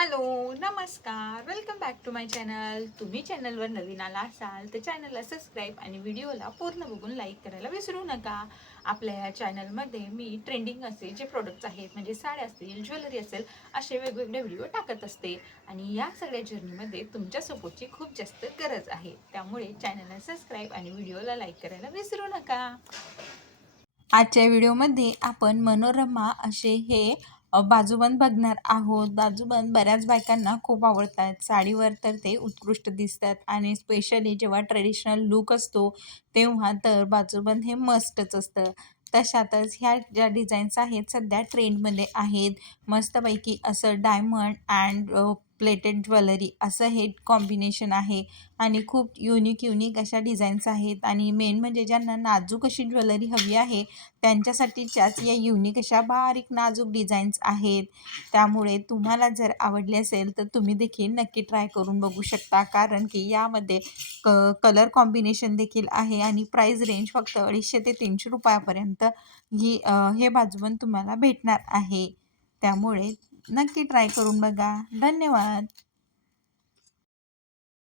Hello, नमस्कार. Welcome back to my channel. तुम्ही चॅनलवर नवीन आला असाल तर चॅनलला सबस्क्राईब आणि व्हिडिओला पूर्ण बघून लाईक करायला विसरू नका. आपल्या या चॅनलमध्ये मी ट्रेंडिंग असे जे प्रोडक्ट्स आहेत म्हणजे साड्या असतील, ज्वेलरी असेल असे वेगवेगळे व्हिडिओ टाकत असते. आणि या सगळ्या जर्नीमध्ये तुमच्या सपोर्टची खूप जास्त गरज आहे. त्यामुळे चॅनलला सबस्क्राईब आणि व्हिडिओला लाईक करायला विसरू नका. आजच्या व्हिडिओमध्ये आपण मनोरमा असे हे बाजूबंद बघणार आहोत. बाजूबंद बऱ्याच बायकांना खूप आवडतात. साडीवर तर ते उत्कृष्ट दिसतात आणि स्पेशली जेव्हा ट्रेडिशनल लूक असतो तेव्हा तर बाजूबंद हे मस्टच असतं. तशातच ह्या ज्या डिझाईन्स आहेत सध्या ट्रेंडमध्ये आहेत. मस्तपैकी असं डायमंड अँड प्लेटेड ज्वेलरी असं हे कॉम्बिनेशन आहे आणि खूप युनिक अशा डिझाईन्स आहेत. आणि मेन म्हणजे ज्यांना नाजूक अशी ज्वेलरी हवी आहे त्यांच्यासाठीच्याच या युनिक अशा बारीक नाजूक डिझाईन्स आहेत. त्यामुळे तुम्हाला जर आवडले असेल तर तुम्ही देखील नक्की ट्राय करून बघू शकता, कारण की यामध्ये कलर कॉम्बिनेशन देखील आहे आणि प्राईस रेंज फक्त 250 ते 300 रुपयापर्यंत हे बाजूबंद तुम्हाला भेटणार आहे. त्यामुळे नक्की ट्राय करून बघा. धन्यवाद.